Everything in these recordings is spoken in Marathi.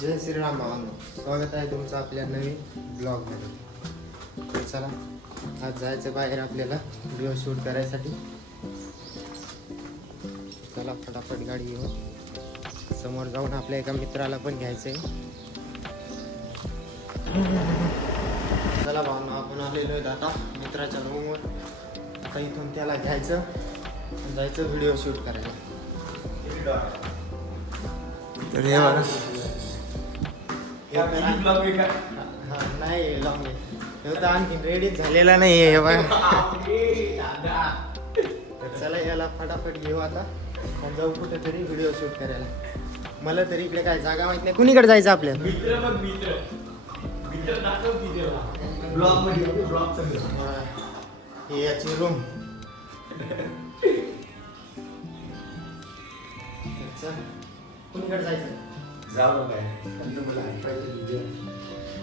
जय श्रीराम भावांनो, स्वागत आहे तुमचं आपल्या नवीन ब्लॉगमध्ये. तर चला, आज जायचं बाहेर आपल्याला व्हिडिओ शूट करायसाठी. चला फटाफट गाडी घेऊ, समोर जाऊन आपल्या एका मित्राला पण घ्यायचं आहे. चला भावांनो, आपण आलेलो आहे आता मित्राच्या रूमवर. आता इथून त्याला घ्यायचं, जायचं व्हिडिओ शूट करायला. तर हे बघा, नाही लावून हे तर आणखी रेडीच झालेला नाही हे बघा. तर चला याला फटाफट घेऊ आता आणि जाऊ कुठेतरी व्हिडिओ शूट करायला. मला तरी इकडे काय जागा माहित नाही, कुणीकडे जायचं आपल्याला. हे याची रूम. कुणीकडे जायचं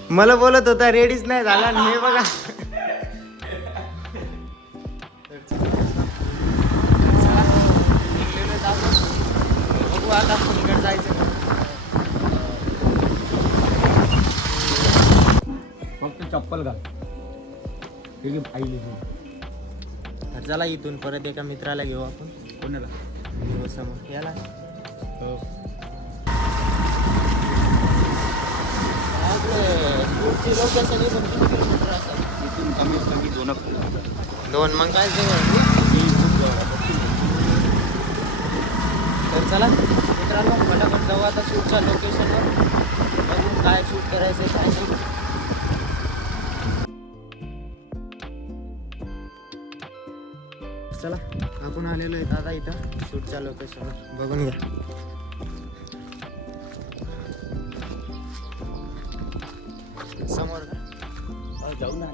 मला बोलत होता, रेडीच नाही झाला. हे बघा, बघू आता कुणीकडे जायचं. फक्त चप्पल घाल. तर चला इथून परत एका मित्राला घेऊ आपण. कोणाला घेऊ समोर याला. इथून कमीत कमी 2 मग काय तर चला मित्रांनो, फटाफट जाऊ आता शूटच्या लोकेशनवर. बघू काय शूट करायचं काय नाही. चला आपण आलेलो आहे दादा इथं शूटच्या लोकेशनवर, बघून घ्या. समोर जाऊ ना.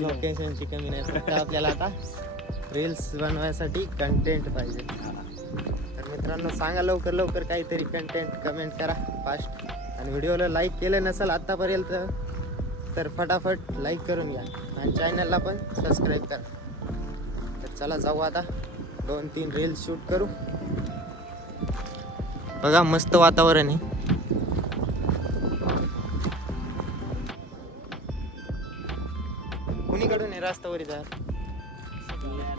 लोकेशनची कमी नाही, फक्त आपल्याला आता रील्स बनवायसाठी कंटेंट पाहिजे. तर मित्रांनो, सांगा लवकर लवकर काहीतरी कंटेंट, कमेंट करा फास्ट. आणि व्हिडिओला लाईक केलं नसेल आत्तापर्यंत तर फटाफट लाईक करून घ्या आणि चॅनलला पण सबस्क्राईब करा. तर चला जाऊ आता 2-3 रील्स शूट करू. बघा मस्त वातावरण आहे. कुणीकडून आहे रस्त्यावर जा,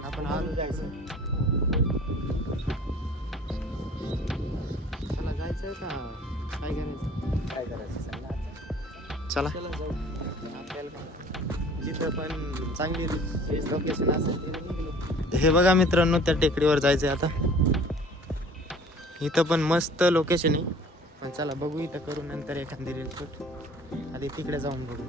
आपण आलो जायचं. चला जायचं का काय करायचं चला जाऊ. आपल्याला जिथं पण चांगली लोकेशन असेल तिथे निघलो. हे बघा मित्रांनो, त्या टेकडीवर जायचं आता. इथं पण मस्त लोकेशन आहे, पण चला बघू इथं करू नंतर एखादी रील शूट. आधी तिकडे जाऊन बघू.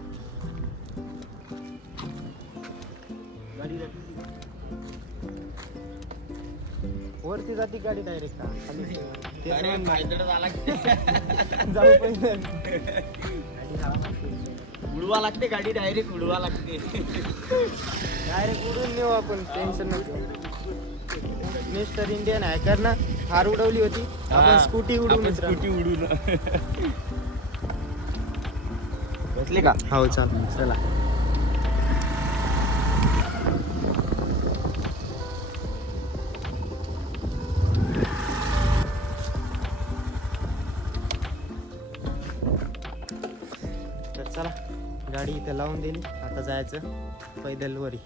वरती जाती गाडी डायरेक्ट का खाली? जाऊ पहिले. उडवा लागते गाडी, डायरेक्ट उडवा लागते. डायरेक्ट उडून नेऊ आपण, टेन्शन नको. मिस्टर इंडियन हॅकर ना थार उडवली होती, आपण स्कूटी उडवून. स्कूटी उडून बसले का? हो चाल. चला. तर चला, गाडी इथं लावून दिली, आता जायचं पैदल वरी.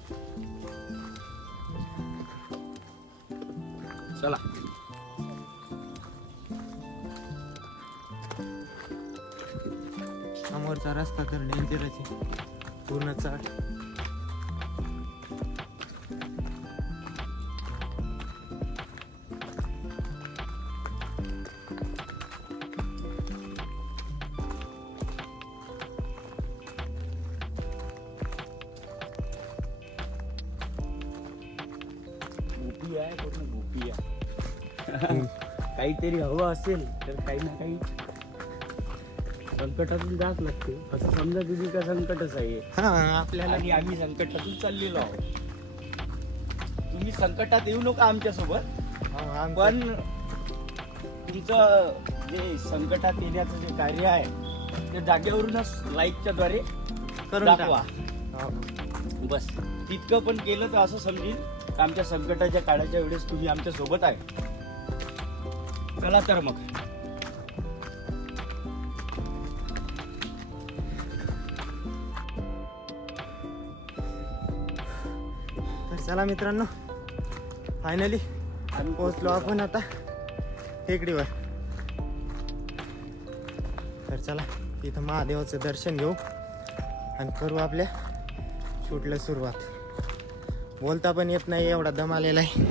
चला. समोरचा रस्ता तर डेंजरच आहे, पूर्ण चढ. गोपी आहे, पूर्ण गोपी आहे. काहीतरी हवं असेल तर काही ना काही संकटातून जाच लागते. असं समजा तुझी का संकटच आहे. हा आपल्याला. आणि आम्ही संकटातून चाललेलो आहोत. तुम्ही संकटात येऊ नका आमच्या सोबत, पण तुमचं जे संकटात येण्याचं जे कार्य आहे ते जागेवरूनच लाईकच्या द्वारे करून दाखवा. बस तितकं पण केलं तर असं समजेल आमच्या संकटाच्या काळाच्या वेळेस तुम्ही आमच्या सोबत आहे. चला तर मग. तर चला मित्रांनो, फायनली पोहोचलो आपण आता टेकडीवर. तर चला तिथं महादेवाचं दर्शन घेऊ आणि करू आपल्या शूटला सुरुवात. बोलता पण येत नाही, एवढा दम आलेला आहे.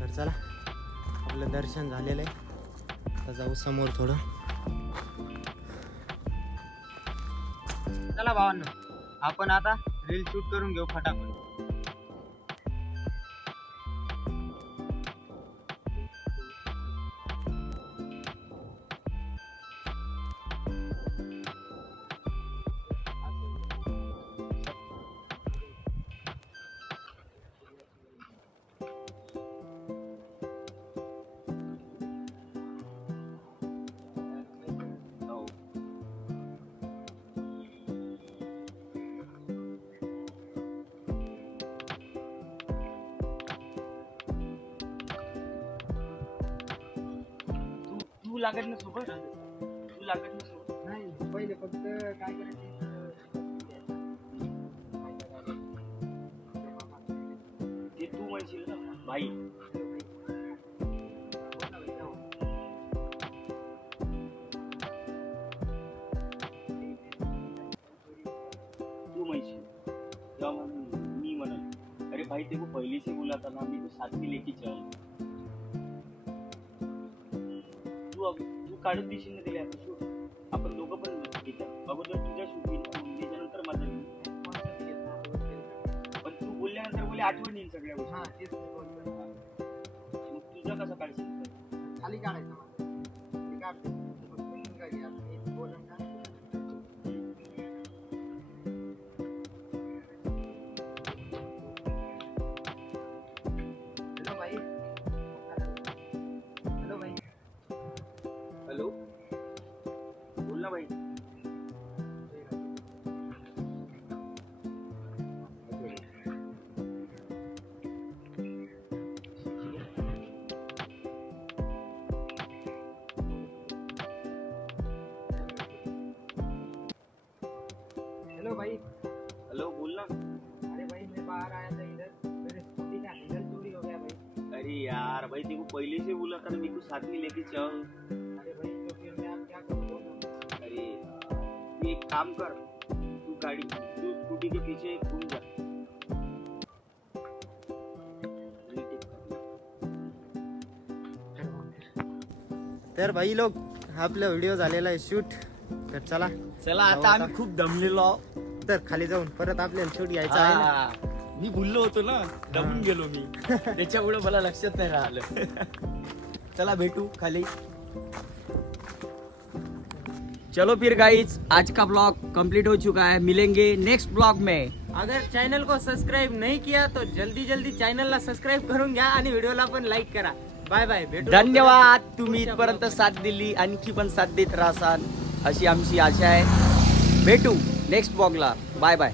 तर चला, आपलं दर्शन झालेलं आहे. आता जाऊ समोर थोडं. चला भावांनो, आपण आता रील शूट करून घेऊ फटाफट. तू लागत ना सोबत, तू लागत ना सोबत. नाही, पहिले फक्त काय करायचं, ते तू म्हणशील ना भाई. तू म्हणशील तेव्हा मी म्हणल, अरे भाई तेको पहले से बोला था ना, मी तो साथ में लेके चल. तू काढून देशील ना दिले आता शूट. आपण दोघं पण इथं अगोदर तुझ्या शूट येईल, त्याच्यानंतर माझं येईल. पण तू बोलल्यानंतर बोले आठवण येईल सगळ्या गोष्टी. मग तुझं कसं काढशील? खाली काढायचं. हॅलो, बोल ना भाई. हेलो भाई. हेलो, बोल ना. अरे भाई, मैं बाहर आया था इधर, मेरे स्कूटी का हैंडल चोरी हो गया भाई. अरे यार भाई तेको पहले से बोला था ना, मेरे को साथ में लेके चल. अरे भाई, तो फिर मैं आप क्या करूँ बोलो. अरे तू एक काम कर, तू स्कूटी के पीछे घूम जा. तर भाई लोक, आपला व्हिडिओ झालेला आहे शूट. तर चला आता आम्ही खूप दमलेलो आहोत. तर खाली जाऊन परत आपल्याला शूट घ्यायचा आहे ना. मी बोललो होतो ना, दमून गेलो मी. त्याच्यामुळे मला लक्षात नाही राहिलं. चला भेटू खाली. चलो फिर गाइस, आज का ब्लॉग कंप्लीट हो चुका है. मिलेंगे नेक्स्ट ब्लॉग में. अगर चॅनल को सबस्क्राईब नाही किया तो जल्दी चॅनलला सबस्क्राईब करून घ्या आणि व्हिडिओला पण लाईक करा. बाय बाय, भेटू. धन्यवाद, तुम्ही इथपर्यंत साथ दिली, आणखी पण साथ देत राहाल अशी आमची आशा आहे. भेटू नेक्स्ट ब्लॉगला. Bye bye.